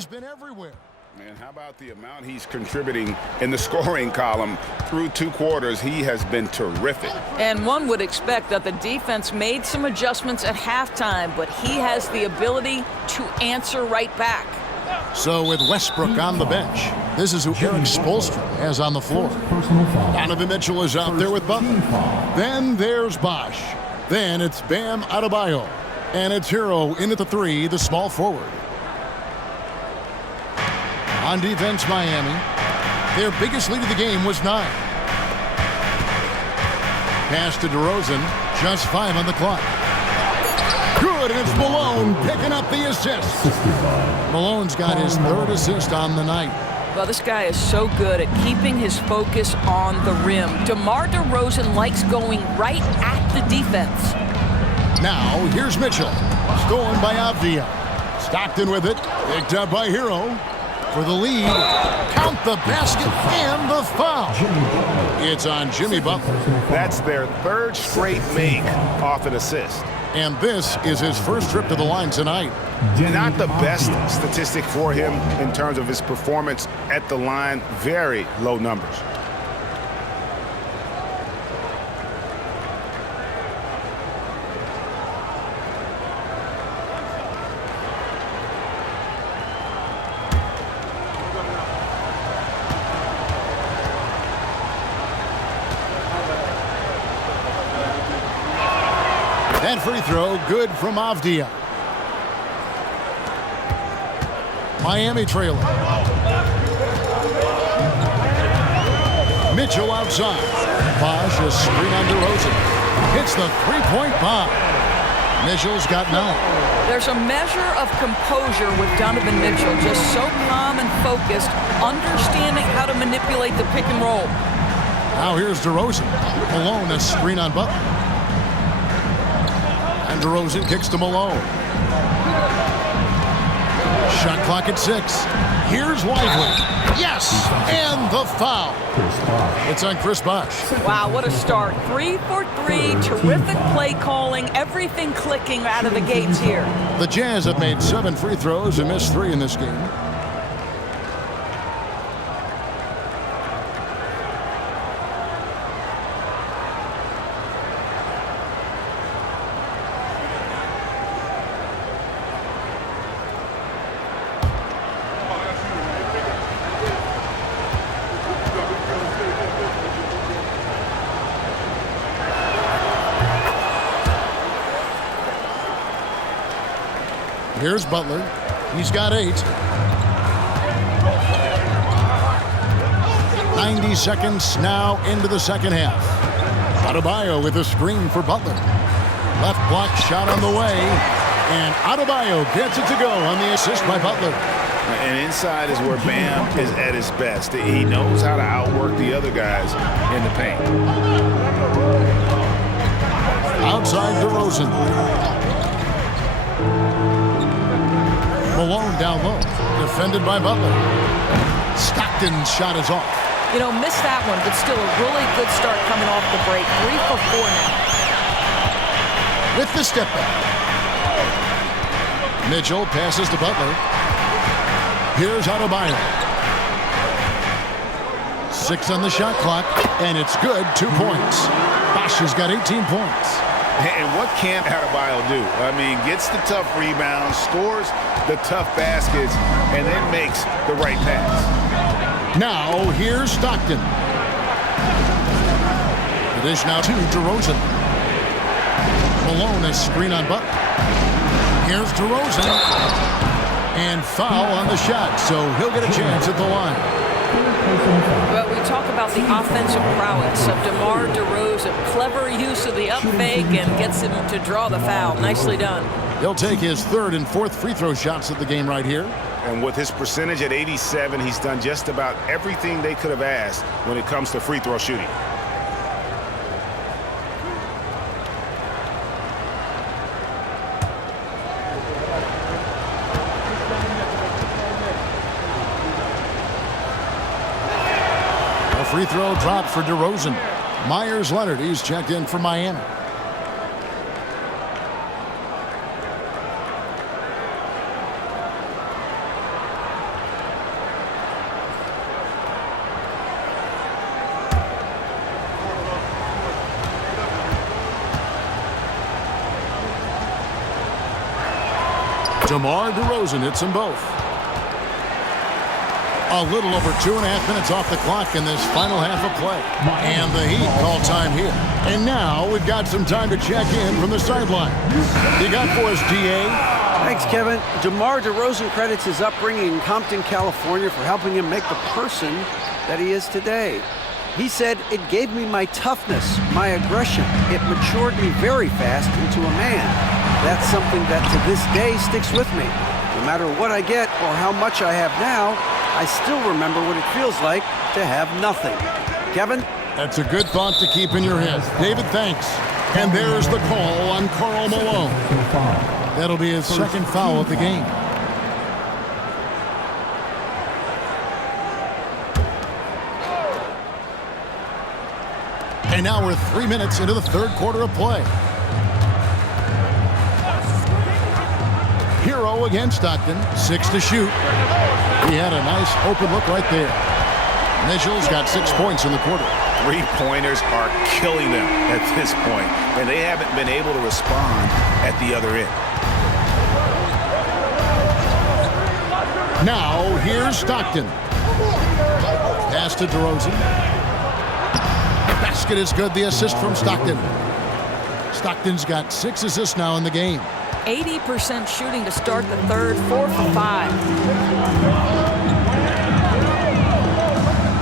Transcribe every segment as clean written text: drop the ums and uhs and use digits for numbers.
He's been everywhere. And how about the amount he's contributing in the scoring column through 2 quarters? He has been terrific. And one would expect that the defense made some adjustments at halftime, but he has the ability to answer right back. So with Westbrook on the bench, this is who Eric Spoelstra has on the floor. Donovan Mitchell is out there with Butler. Then there's Bosh. Then it's Bam Adebayo. And it's Hero in at the 3, the small forward. On defense, Miami. Their biggest lead of the game was 9. Pass to DeRozan, just 5 on the clock. Good, and it's Malone picking up the assist. Malone's got his 3rd assist on the night. Well, this guy is so good at keeping his focus on the rim. DeMar DeRozan likes going right at the defense. Now, here's Mitchell. Stolen by Avdia. Stockton with it. Picked up by Hero. For the lead. Count the basket and the foul. It's on Jimmy Butler. That's their 3rd straight make off an assist. And this is his first trip to the line tonight. Not the best statistic for him in terms of his performance at the line. Very low numbers. That free throw, good from Avdia. Miami trailing. Mitchell outside. Bosh, a screen on DeRozan. Hits the three-point bomb. Mitchell's got 9. There's a measure of composure with Donovan Mitchell, just so calm and focused, understanding how to manipulate the pick and roll. Now here's DeRozan. Malone, a screen on Butler. And DeRozan kicks to Malone. Shot clock at 6. Here's Lively. Yes! And the foul. It's on Chris Bosh. Wow, what a start. 3 for 3. Terrific play calling. Everything clicking out of the gates here. The Jazz have made 7 free throws and missed 3 in this game. Here's Butler. He's got 8. 90 seconds now into the second half. Adebayo with a screen for Butler. Left block shot on the way. And Adebayo gets it to go on the assist by Butler. And inside is where Bam is at his best. He knows how to outwork the other guys in the paint. Outside DeRozan. Malone down low, defended by Butler. Stockton's shot is off. You know, missed that one, but still a really good start coming off the break. 3 for 4 now. With the step back. Mitchell passes to Butler. Here's Adebayo. 6 on the shot clock, and it's good. 2 points. Bosh has got 18 points. And what can Adebayo do? I mean, gets the tough rebounds, scores the tough baskets, and then makes the right pass. Now, here's Stockton. It is now to DeRozan. Malone, a screen on Butler. Here's DeRozan. And foul on the shot, so he'll get a chance at the line. Well, we talk about the offensive prowess of DeMar DeRozan. Clever use of the up fake and gets him to draw the foul. Nicely done. He'll take his 3rd and 4th free throw shots of the game right here. And with his percentage at 87, he's done just about everything they could have asked when it comes to free throw shooting. Free throw dropped for DeRozan. Myers Leonard, he's checked in for Miami. DeMar DeRozan hits them both. A little over 2.5 minutes off the clock in this final half of play. And the Heat call time here. And now we've got some time to check in from the sideline. You got for us, DA? Thanks, Kevin. DeMar DeRozan credits his upbringing in Compton, California for helping him make the person that he is today. He said, "It gave me my toughness, my aggression. It matured me very fast into a man. That's something that to this day sticks with me. No matter what I get or how much I have now, I still remember what it feels like to have nothing." Kevin? That's a good thought to keep in your head. David, thanks. And there's the call on Karl Malone. That'll be his second foul of the game. And now we're 3 minutes into the third quarter of play. Hero against Stockton, 6 to shoot. He had a nice open look right there. Mitchell's got 6 points in the quarter. Three-pointers are killing them at this point, and they haven't been able to respond at the other end. Now, here's Stockton. Pass to DeRozan. Basket is good. The assist from Stockton. Stockton's got 6 assists now in the game. 80% shooting to start the third, 4 for 5.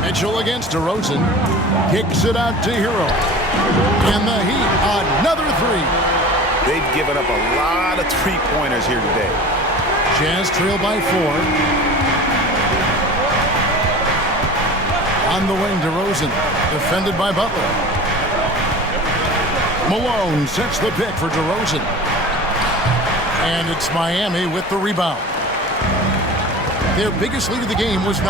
Mitchell against DeRozan. Kicks it out to Hero. And the Heat, another 3. They've given up a lot of three-pointers here today. Jazz trail by 4. On the wing, DeRozan. Defended by Butler. Malone sets the pick for DeRozan. And it's Miami with the rebound. Their biggest lead of the game was 9.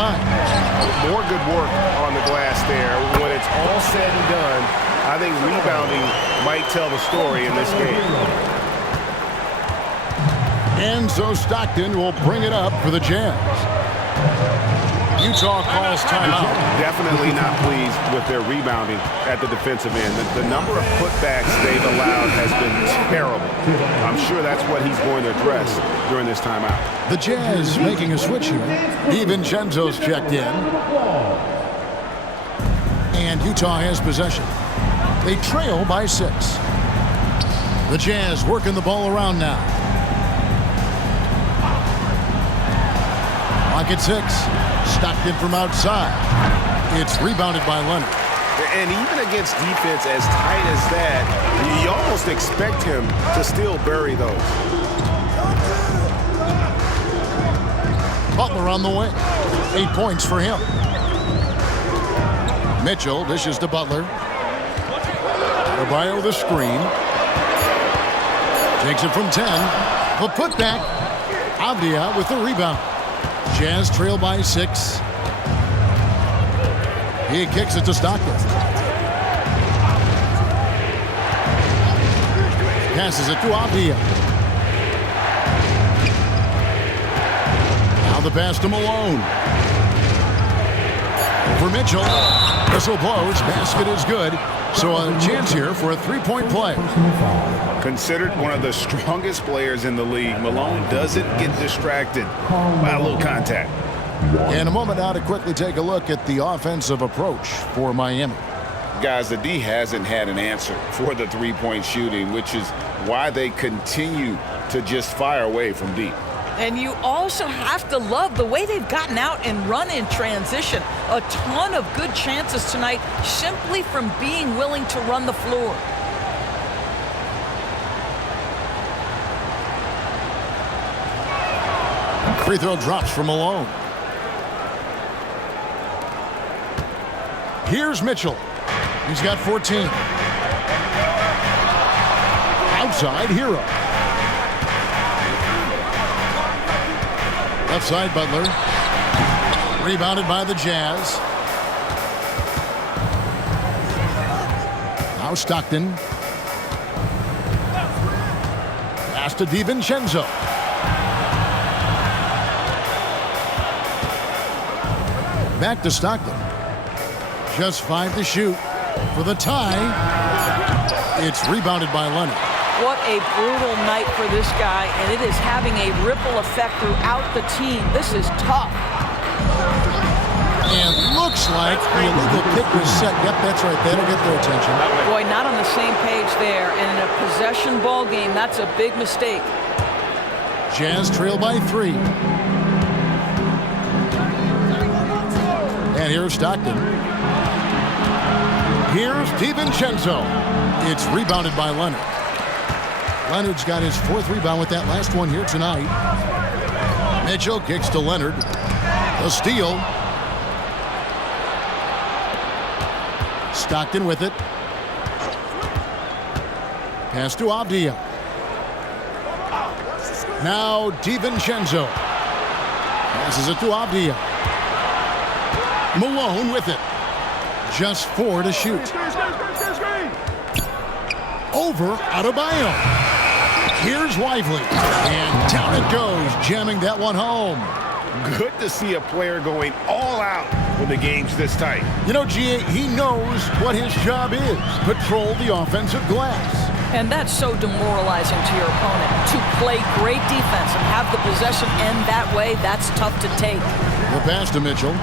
More good work on the glass there. When it's all said and done, I think rebounding might tell the story in this game. And so Stockton will bring it up for the Jazz. Utah calls timeout. Definitely not pleased with their rebounding at the defensive end. The number of putbacks they've allowed has been terrible. I'm sure that's what he's going to address during this timeout. The Jazz making a switch here. DiVincenzo's checked in. And Utah has possession. They trail by 6. The Jazz working the ball around now. Clock at 6. Stockton from outside. It's rebounded by Leonard. And even against defense as tight as that, you almost expect him to still bury those. Butler on the wing. 8 points for him. Mitchell dishes to Butler. Adebayo the screen. Takes it from 10. The putback. Avdia with the rebound. Jazz trail by 6. He kicks it to Stockton. Passes it to Avdia. Now the pass to Malone. For Mitchell. Whistle blows. Basket is good. So a chance here for a 3-point play. Considered one of the strongest players in the league, Malone doesn't get distracted by a little contact. In a moment now to quickly take a look at the offensive approach for Miami. Guys, the D hasn't had an answer for the three-point shooting, which is why they continue to just fire away from deep. And you also have to love the way they've gotten out and run in transition. A ton of good chances tonight simply from being willing to run the floor. Free throw drops from Malone. Here's Mitchell. He's got 14. Outside, Hero. Left side, Butler. Rebounded by the Jazz. Now Stockton. Pass to DiVincenzo. Back to Stockton. Just 5 to shoot for the tie. It's rebounded by Leonard. What a brutal night for this guy, and it is having a ripple effect throughout the team. This is tough. And looks like the illegal kick was set. Yep, that's right. That'll get their attention. Boy, not on the same page there. And in a possession ball game, that's a big mistake. Jazz trail by 3. And here's Stockton. Here's DiVincenzo. It's rebounded by Leonard. Leonard's got his 4th rebound with that last one here tonight. Mitchell kicks to Leonard. A steal. Stockton with it. Pass to Avdia. Now DiVincenzo. Passes it to Avdia. Malone with it. Just 4 to shoot. Over Adebayo. Here's Lively. And down it goes, jamming that one home. Good to see a player going all out when the game's this tight. You know, G.A., he knows what his job is. Patrol the offensive glass. And that's so demoralizing to your opponent. To play great defense and have the possession end that way, that's tough to take. The pass to Mitchell.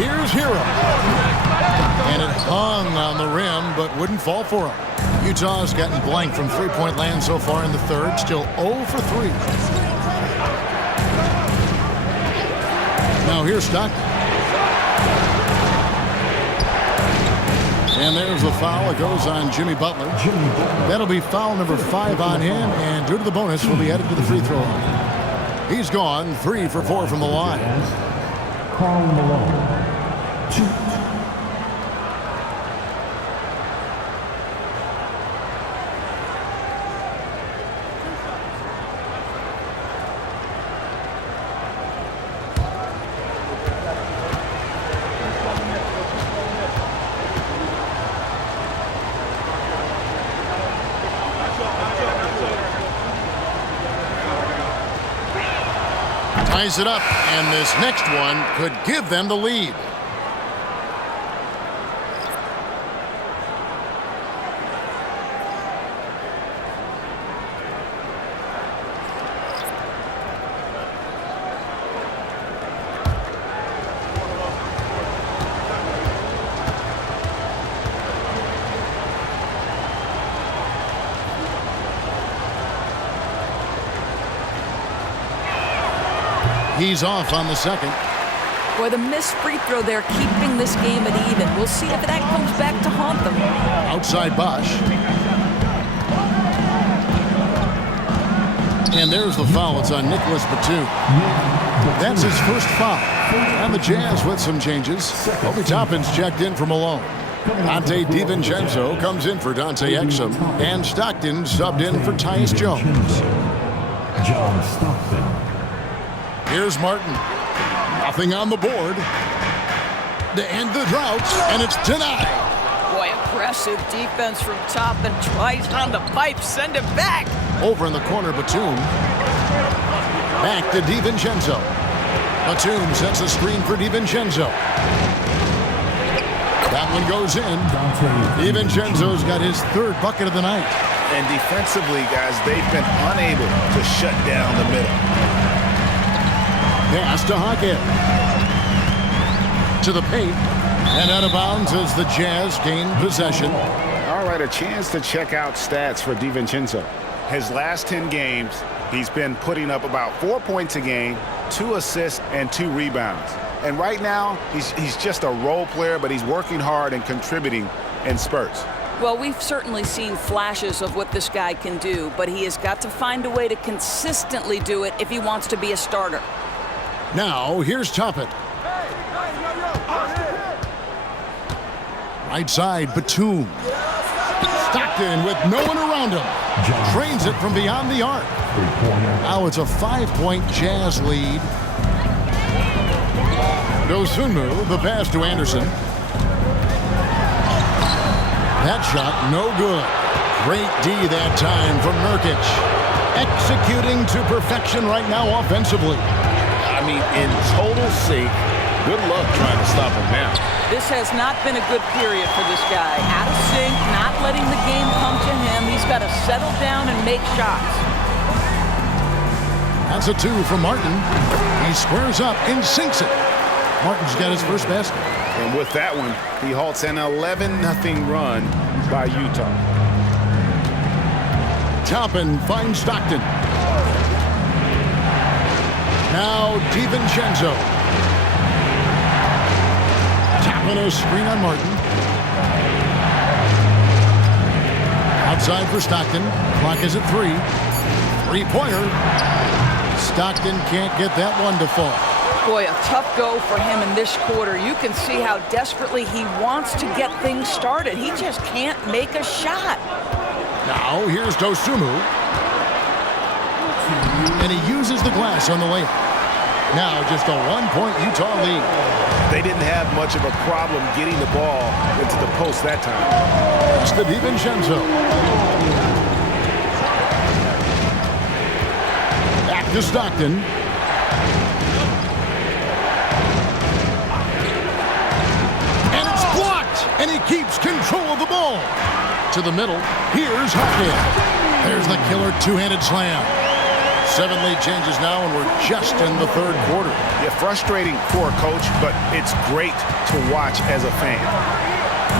Here's Hero. And it hung on the rim, but wouldn't fall for him. Utah's gotten blank from three-point land so far in the third. Still 0 for 3. Now here's Stockton. And there's the foul. It goes on Jimmy Butler. That'll be foul number 5 on him, and due to the bonus, will be headed to the free throw line. He's gone 3 for 4 from the line. Karl Malone. 2. Ties it up, and this next one could give them the lead. He's off on the second. Boy, the missed free throw there, keeping this game at even. We'll see if that comes back to haunt them. Outside Bosch. And there's the foul. It's on Nicholas Batum. That's his first foul. And the Jazz with some changes. Obi Toppin's checked in for Malone. Dante DiVincenzo comes in for Dante Exum. And Stockton subbed in for Tyus Jones. John Stockton. Here's Martin. Nothing on the board. To end the drought, and it's denied. Boy, impressive defense from Toppin. Tries on the pipe, send it back. Over in the corner, Batum. Back to DiVincenzo. Batum sets a screen for DiVincenzo. That one goes in. DiVincenzo's got his 3rd bucket of the night. And defensively, guys, they've been unable to shut down the middle. Pass to Hackett. To the paint. And out of bounds as the Jazz gain possession. All right, a chance to check out stats for DiVincenzo. His last 10 games, he's been putting up about 4 points a game, 2 assists, and 2 rebounds. And right now, he's just a role player, but he's working hard and contributing in spurts. Well, we've certainly seen flashes of what this guy can do, but he has got to find a way to consistently do it if he wants to be a starter. Now, here's Toppin. Right side, Batum. Stockton with no one around him. Trains it from beyond the arc. Now it's a 5-point Jazz lead. Dosunmu, the pass to Anderson. That shot, no good. Great D that time from Nurkic. Executing to perfection right now offensively. I mean, in total sync, Good luck trying to stop him now. This has not been a good period for this guy. Out of sync, not letting the game come to him. He's got to settle down and make shots. That's a 2 from Martin. He squares up and sinks it. Martin's got his first basket. And with that one, he halts an 11-0 run by Utah. Toppin finds Stockton. Now DiVincenzo. Toppin a screen on Martin. Outside for Stockton. Clock is at 3. Three-pointer. Stockton can't get that one to fall. Boy, a tough go for him in this quarter. You can see how desperately he wants to get things started. He just can't make a shot. Now here's Dosunmu. And he uses the glass on the layup. Now just a 1-point Utah lead. They didn't have much of a problem getting the ball into the post that time. It's the DiVincenzo. Back to Stockton. And it's blocked. And he keeps control of the ball. To the middle. Here's Hawkins. There's the killer two-handed slam. 7 lead changes now, and we're just in the third quarter. Yeah, frustrating for a coach, but it's great to watch as a fan.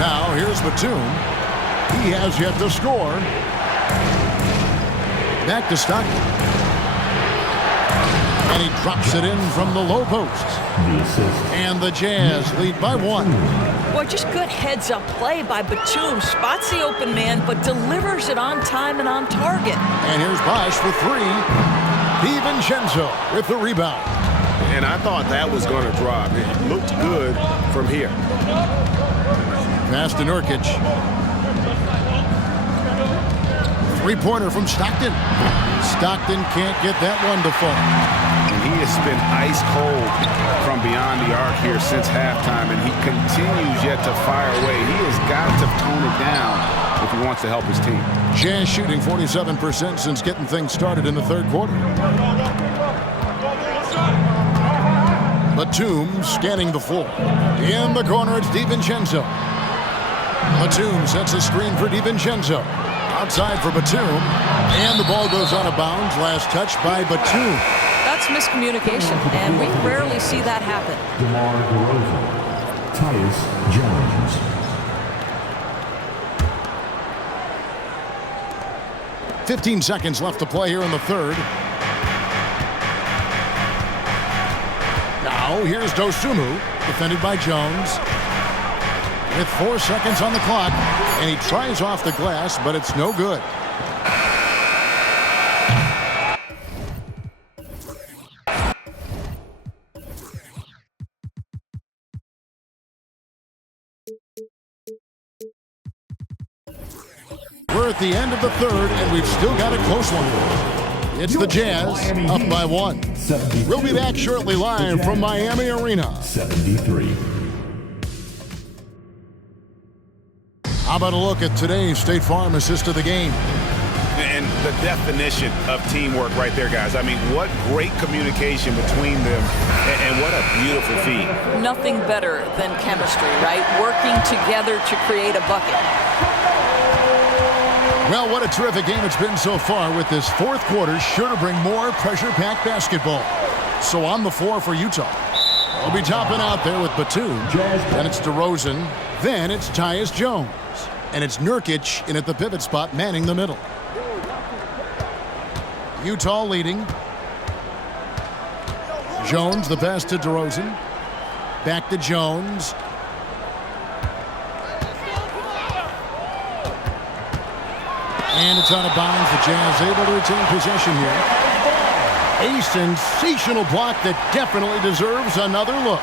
Now, here's Batum. He has yet to score. Back to Stockton. And he drops it in from the low post. And the Jazz lead by 1. Boy, just good heads-up play by Batum. Spots the open man, but delivers it on time and on target. And here's Bosch for 3. DiVincenzo with the rebound. And I thought that was going to drop. It looked good from here. Pass to Nurkic. Three-pointer from Stockton. Stockton can't get that one to fall. And he has been ice cold from beyond the arc here since halftime, and he continues yet to fire away. He has got to tone it down if he wants to help his team. Jazz shooting 47% since getting things started in the third quarter. Batum scanning the floor. In the corner, it's DiVincenzo. Batum sets a screen for DiVincenzo. Outside for Batum. And the ball goes out of bounds. Last touch by Batum. That's miscommunication, and we rarely see that happen. DeMar DeRozan. Tyus Jones. .15 seconds left to play here in the third. Now here's Dosunmu, defended by Jones. With 4 seconds on the clock, and he tries off the glass, but it's no good. We're at the end of the third, and we've still got a close one. It's the Jazz up by 1. We'll be back shortly live from Miami Arena. 73. How about a look at today's State Farm assist of the game? And the definition of teamwork right there, guys. I mean, what great communication between them, and what a beautiful feat. Nothing better than chemistry, right? Working together to create a bucket. Well, what a terrific game it's been so far, with this fourth quarter sure to bring more pressure-packed basketball. So on the floor for Utah, they'll be topping out there with Batum. Then it's DeRozan. Then it's Tyus Jones. And it's Nurkic in at the pivot spot, manning the middle. Utah leading. Jones, the pass to DeRozan. Back to Jones. And it's out of bounds. The Jazz able to retain possession here. A sensational block that definitely deserves another look.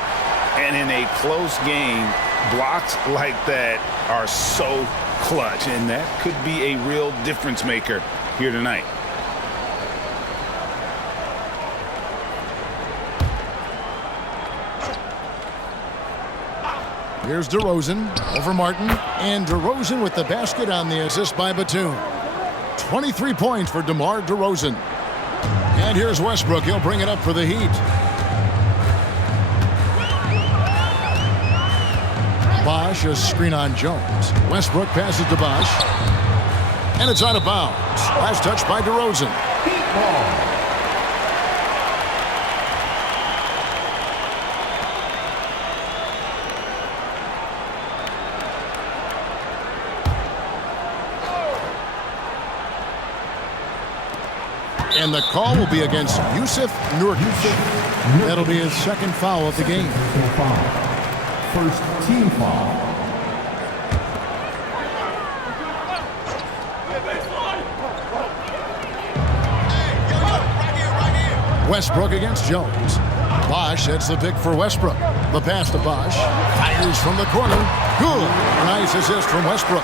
And in a close game, blocks like that are so clutch, and that could be a real difference maker here tonight. Here's DeRozan over Martin, and DeRozan with the basket on the assist by Batum. 23 points for DeMar DeRozan. And here's Westbrook. He'll bring it up for the Heat. Bosh, a screen on Jones. Westbrook passes to Bosh. And it's out of bounds. Last touch by DeRozan. And the call will be against Yusuf Nurkic. That'll be his second foul of the game. First team foul. Westbrook against Jones. Bosh sets the pick for Westbrook. The pass to Bosh. Fires from the corner. Good. Nice assist from Westbrook.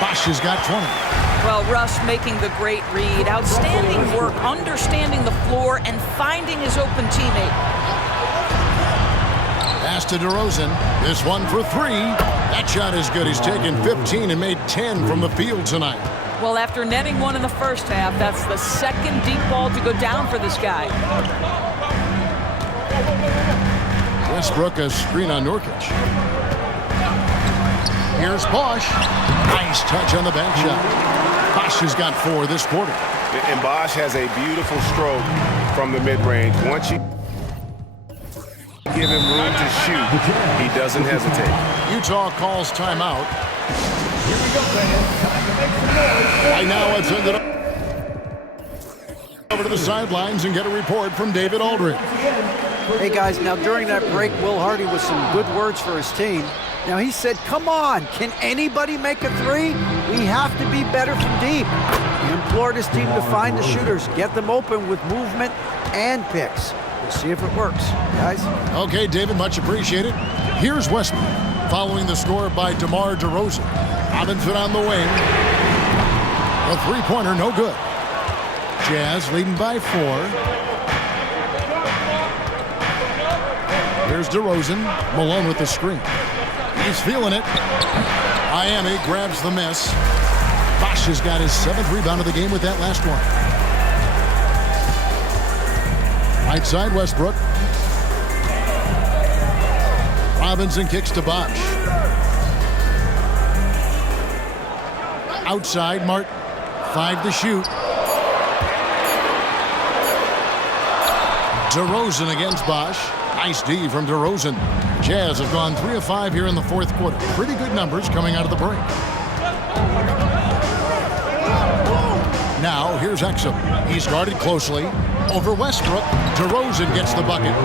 Bosh has got 20. Well, Russ making the great read. Outstanding work, understanding the floor, and finding his open teammate. Pass to DeRozan. This one for three. That shot is good. He's taken 15 and made 10 from the field tonight. Well, after netting one in the first half, that's the second deep ball to go down for this guy. Westbrook a screen on Nurkic. Here's Bosh. Nice touch on the bank shot. Bosh has got 4 this quarter. And Bosh has a beautiful stroke from the mid-range. Once you give him room to shoot, he doesn't hesitate. Utah calls timeout. Here we go, fans. Right now, let's send it over to the sidelines and get a report from David Aldridge. Hey, guys, now during that break, Will Hardy with some good words for his team. Now, he said, come on, can anybody make a three? We have to be better from deep. He implored his team to find the shooters, get them open with movement and picks. We'll see if it works, guys. Okay, David, much appreciated. Here's Westbrook, following the score by DeMar DeRozan. Robinson on the wing. A three-pointer, no good. Jazz leading by 4. Here's DeRozan. Malone with the screen. He's feeling it. Miami grabs the miss. Bosh has got his 7th rebound of the game with that last one. Right side, Westbrook. Robinson kicks to Bosh. Outside, Martin. 5 to shoot. DeRozan against Bosh. Nice D from DeRozan. Jazz have gone 3 of 5 here in the fourth quarter. Pretty good numbers coming out of the break. Now, here's Exum. He's guarded closely. Over Westbrook. DeRozan gets the bucket.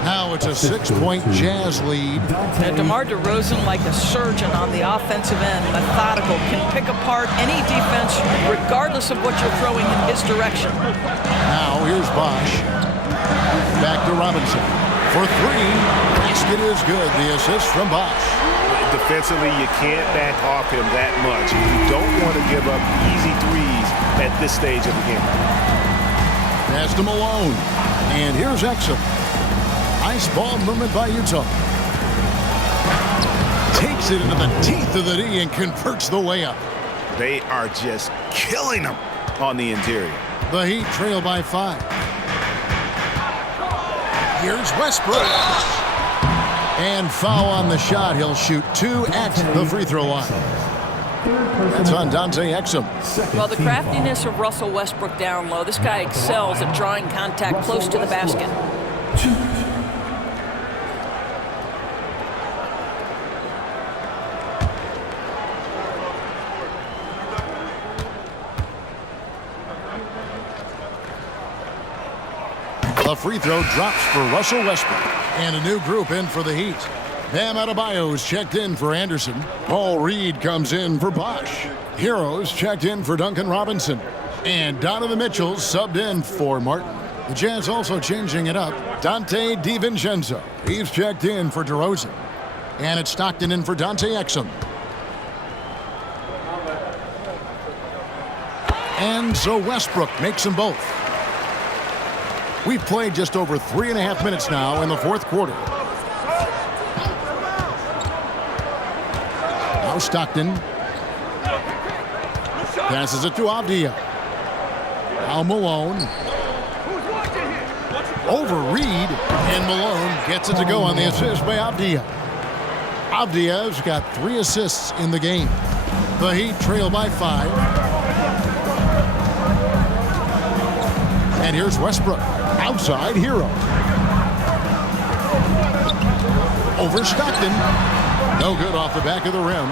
Now it's a 6-point Jazz lead. And DeMar DeRozan, like a surgeon on the offensive end, methodical, can pick apart any defense regardless of what you're throwing in his direction. Now here's Bosh. Back to Robinson. For 3, basket is good. The assist from Bosh. Defensively, you can't back off him that much. You don't want to give up easy threes at this stage of the game. Pass to Malone. And here's Exum. Nice ball movement by Utah. Takes it into the teeth of the D and converts the layup. They are just killing them on the interior. The Heat trail by 5. Here's Westbrook. And foul on the shot. He'll shoot 2 at the free throw line. That's on Dante Exum. Well, the craftiness of Russell Westbrook down low. This guy excels at drawing contact close to the basket. A free throw drops for Russell Westbrook. And a new group in for the Heat. Bam Adebayo's checked in for Anderson. Paul Reed comes in for Bosh. Heroes checked in for Duncan Robinson. And Donovan Mitchell subbed in for Martin. The Jazz also changing it up. Dante DiVincenzo. He's checked in for DeRozan. And it's Stockton in for Dante Exum. And so Westbrook makes them both. We've played just over 3.5 minutes now in the fourth quarter. Now Stockton. Passes it to Avdia. Now Malone. Over Reed. And Malone gets it to go on the assist by Avdia. Avdia's got 3 assists in the game. The Heat trail by 5. And here's Westbrook. Outside, Hero. Over Stockton. No good off the back of the rim.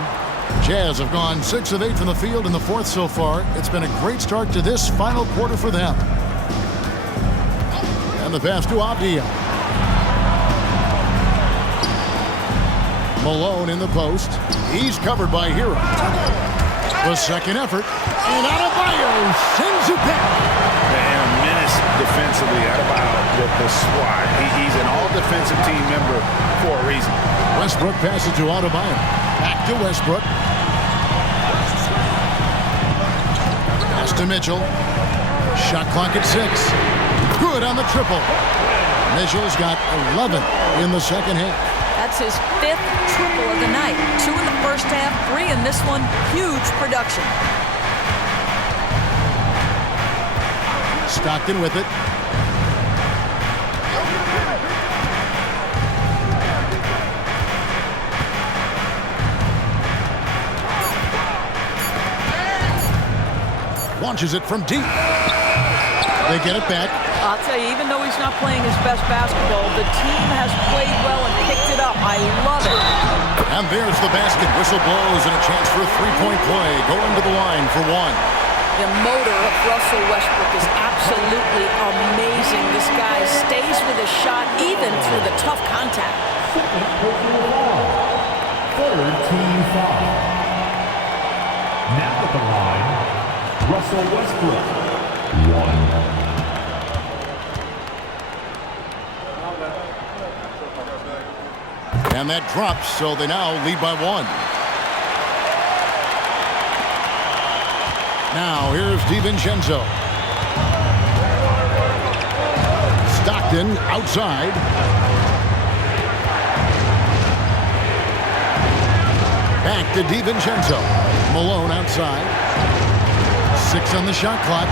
Jazz have gone 6 of 8 from the field in the fourth so far. It's been a great start to this final quarter for them. And the pass to Avdia. Malone in the post. He's covered by Hero. The second effort. And Adebayo sends it back. And a menace defensively. Adebayo with the swat. He's an all-defensive team member for a reason. Westbrook passes to Adebayo. Back to Westbrook. Pass to Mitchell. Shot clock at 6. Good on the triple. Mitchell's got 11 in the second half. That's his 5th triple of the night. 2 in the first half, 3 in this one. Huge production. Stockton with it. Launches it from deep. They get it back. I'll tell you, even though he's not playing his best basketball, the team has played well and picked it up. I love it. And there's the basket. Whistle blows and a chance for a three-point play. Going to the line for 1. The motor of Russell Westbrook is absolutely amazing. This guy stays with his shot even through the tough contact. Third team foul. Now at the line, Russell Westbrook. 1. And that drops, so they now lead by 1. Now here's DiVincenzo. Stockton outside. Back to DiVincenzo. Malone outside. 6 on the shot clock.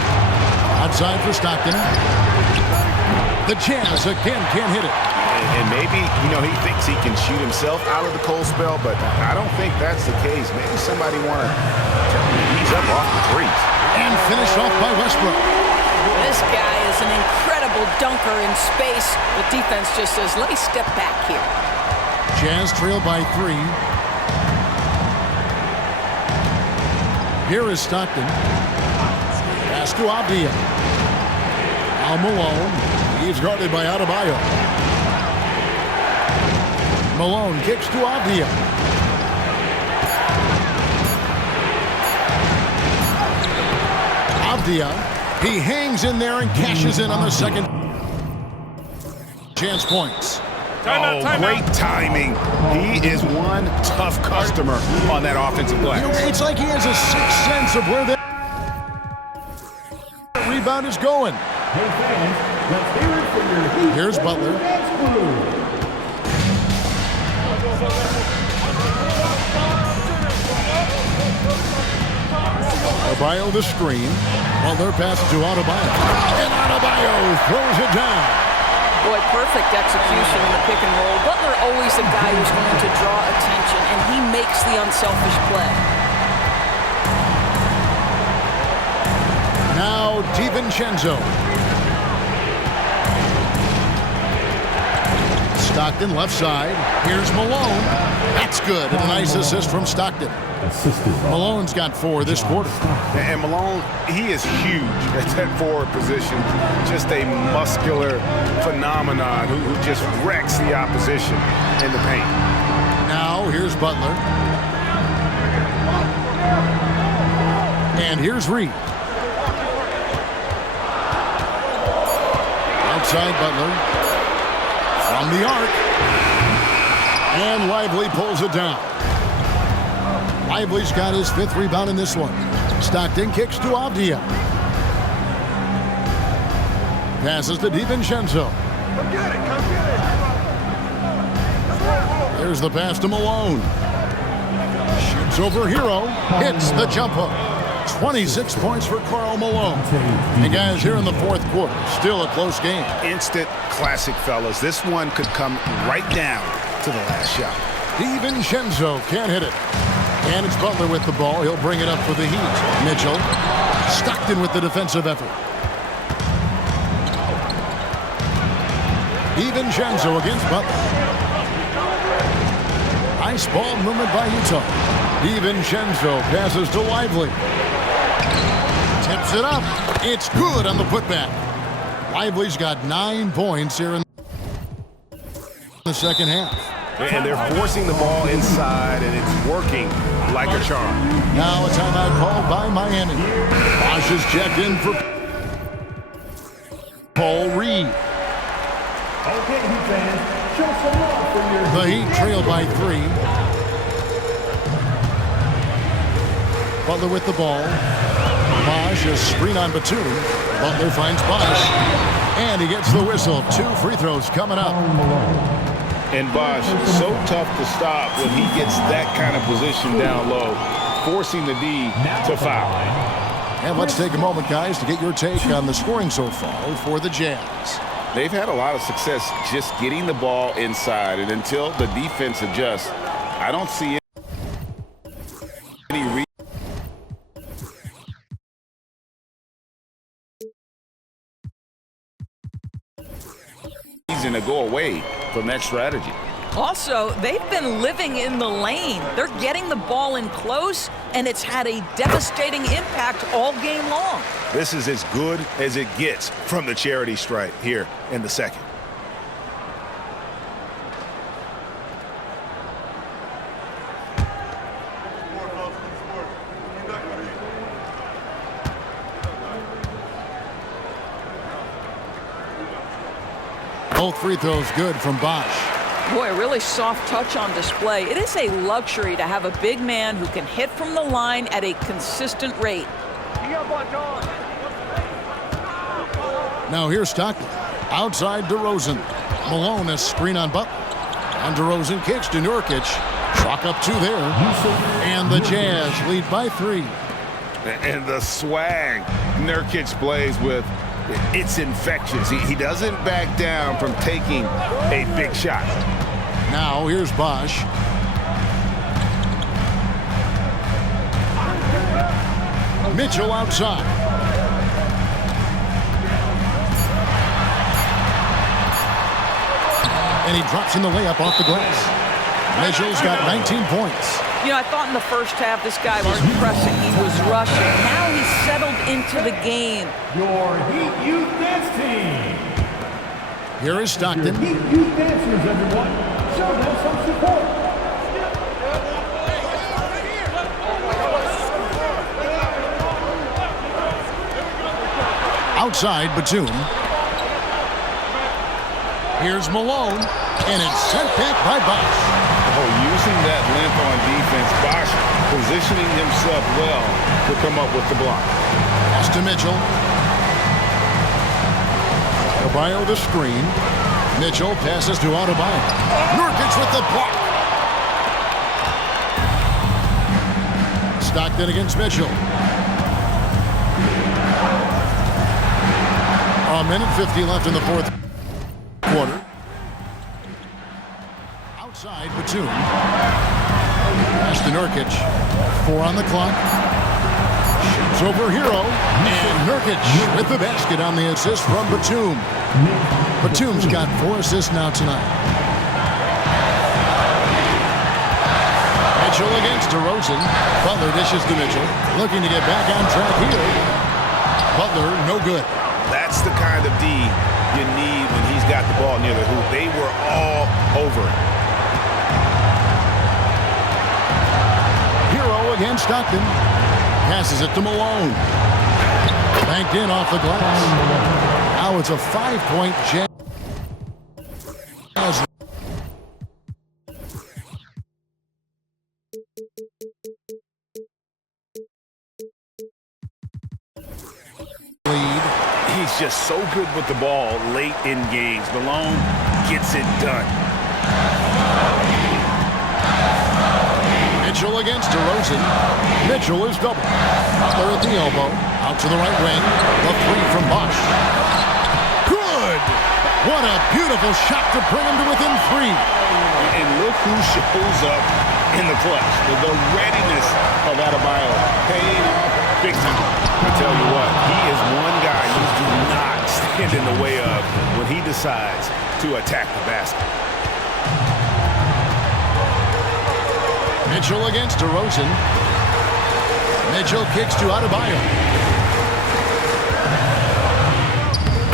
Outside for Stockton. The Jazz again can't hit it. And maybe, he thinks he can shoot himself out of the cold spell, but I don't think that's the case. Maybe somebody want to tell him he's up off the threes. And finished off by Westbrook. This guy is an incredible dunker in space. The defense just says, let me step back here. Jazz trail by 3. Here is Stockton. Pass to Avdia. Now Malone. He's guarded by Adebayo. Malone kicks to Avdia. Avdia, he hangs in there and cashes in on the second. Chance points. Great timing. He is one tough customer on that offensive glass. It's like he has a sixth sense of where that rebound is going. Hey fans, let's hear it for your Heat. Here's Butler. Adebayo the screen. Butler passes to Adebayo. And Adebayo throws it down. Boy, perfect execution in the pick and roll. Butler always a guy who's going to draw attention, and he makes the unselfish play. Now DiVincenzo. Stockton left side. Here's Malone. That's good. And a nice assist from Stockton. Malone's got 4 this quarter. And Malone, he is huge at that forward position. Just a muscular phenomenon who just wrecks the opposition in the paint. Now here's Butler. And here's Reed. Outside Butler. From the arc. And Lively pulls it down. Lively's got his 5th rebound in this one. Stockton kicks to Avdia. Passes to DiVincenzo. Come get it. There's the pass to Malone. Shoots over Hero. Hits the jump hook. 26 points for Karl Malone. And guys, here in the fourth quarter, still a close game. Instant classic, fellas. This one could come right down to the last shot. DiVincenzo can't hit it. And it's Butler with the ball. He'll bring it up for the Heat. Mitchell. Stockton with the defensive effort. DiVincenzo against Butler. Nice ball movement by Utah. DiVincenzo passes to Lively. Tips it up. It's good on the putback. Lively's got 9 points here in the second half. And they're forcing the ball inside, and it's working like a charm. Now a timeout called by Miami. Bosh is checked in for Paul Reed. Okay, Heat fans, show some love for your The Heat trail by 3. Butler with the ball. Bosh is screen on Batum. Butler finds Bosh. And he gets the whistle. 2 free throws coming up. And Bosh, so tough to stop when he gets that kind of position down low, forcing the D to foul. And let's take a moment, guys, to get your take on the scoring so far for the Jazz. They've had a lot of success just getting the ball inside, and until the defense adjusts, I don't see any reason to go away from that strategy. Also, they've been living in the lane. They're getting the ball in close, and it's had a devastating impact all game long. This is as good as it gets from the charity stripe here in the second. Both free throws good from Bosh. Boy, a really soft touch on display. It is a luxury to have a big man who can hit from the line at a consistent rate. Now here's Stockton. Outside DeRozan. Malone has screen on Butler. And DeRozan kicks to Nurkic. Chalk up 2 there. And the Jazz lead by 3. And the swag Nurkic plays with, it's infectious. He doesn't back down from taking a big shot. Now here's Bosh. Mitchell outside. And he drops in the layup off the glass. Mitchell's got 19 points. You know, I thought in the first half this guy was pressing, he was rushing. Now he's settled into the game. Your Heat Youth Dance Team. Here is Stockton. Heat Youth Dancers, everyone. Show them some support. Outside Batum. Here's Malone. And it's sent back by Bosh. Oh, using that length on defense, Bosh positioning himself well to come up with the block. Pass to Mitchell. Adebayo the screen. Mitchell passes to Adebayo. Nurkic with the block. Stockton against Mitchell. A minute 50 left in the fourth quarter. Outside Batum. Pass to Nurkic. 4 on the clock. Shoots over Hero. And Nurkic with the basket on the assist from Batum. Batum's got 4 assists now tonight. Mitchell against DeRozan. Butler dishes to Mitchell. Looking to get back on track here. Butler, no good. That's the kind of D you need when he's got the ball near the hoop. They were all over it. Hero against Stockton. Passes it to Malone. Banked in off the glass. Now it's a 5-point Jazz lead. He's just so good with the ball late in games. Malone gets it done. Mitchell against DeRozan. Mitchell is double. Butler at the elbow. Out to the right wing. The 3 from Bosh. Good! What a beautiful shot to bring him to within 3. And look who shows up in the clutch. The readiness of Adebayo paying off big time. I tell you what, he is one guy you do not stand in the way of when he decides to attack the basket. Mitchell against DeRozan. Mitchell kicks to Adebayo.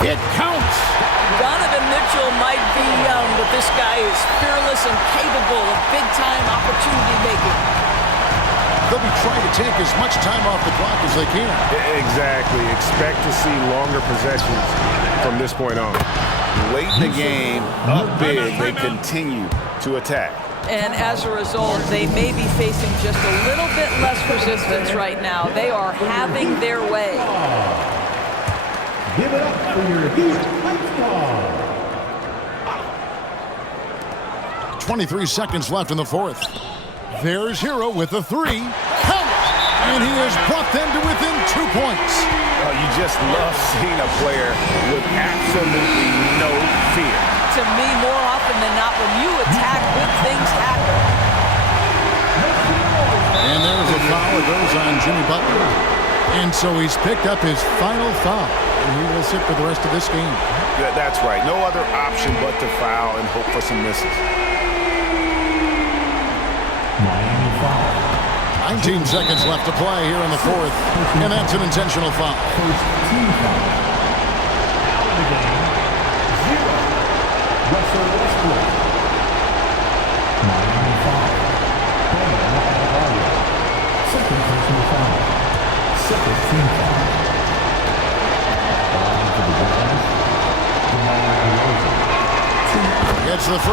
It counts. Donovan Mitchell might be young, but this guy is fearless and capable of big-time opportunity making. They'll be trying to take as much time off the clock as they can. Exactly. Expect to see longer possessions from this point on. Late in the game, up big, they continue to attack. And as a result, they may be facing just a little bit less resistance right now. They are having their way. Give it up for your Heat Squad. 23 seconds left in the fourth. There's Hero with the 3. Count! And he has brought them to within 2 points. You just love seeing a player with absolutely no fear. To me, more often than not, when you attack, good things happen. And there's a foul. It goes on Jimmy Butler. And so he's picked up his final foul. And he will sit for the rest of this game. Yeah, that's right. No other option but to foul and hope for some misses. Miami foul. 19 seconds left to play here in the fourth. And that's an intentional foul. First team foul. Out of the game. 0. Russell Westbrook. Miami foul. Second personal foul. Second team foul. Gets the first.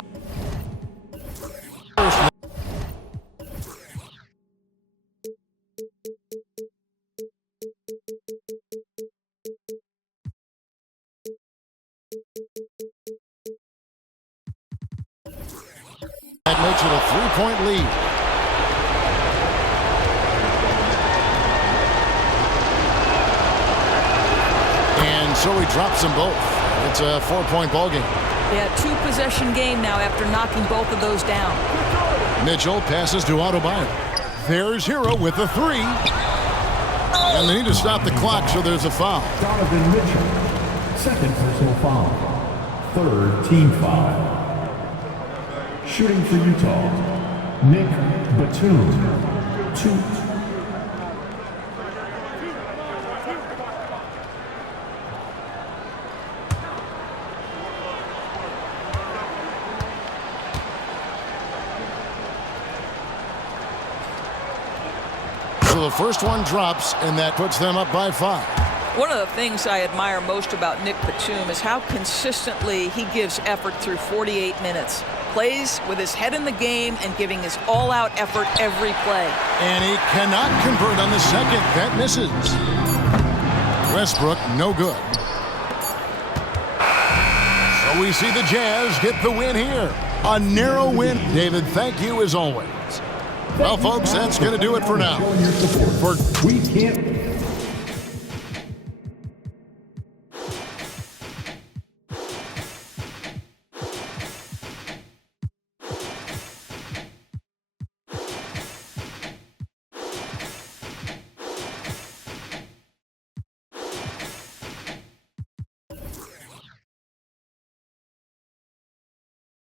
That makes it a 3-point lead. And so he drops them both. It's a 4-point ball game. Yeah, 2-possession game now after knocking both of those down. Mitchell passes to Adebayo. There's Hero with the 3. And they need to stop the clock, so there's a foul. Donovan Mitchell. Second personal foul. Third team foul. Shooting for Utah. Nick Batum. 2. So the first one drops, and that puts them up by 5. One of the things I admire most about Nick Batum is how consistently he gives effort through 48 minutes. Plays with his head in the game and giving his all-out effort every play. And he cannot convert on the second. That misses. Westbrook, no good. So we see the Jazz get the win here. A narrow win. David, thank you as always. Well, folks, that's going to do it for now. We can't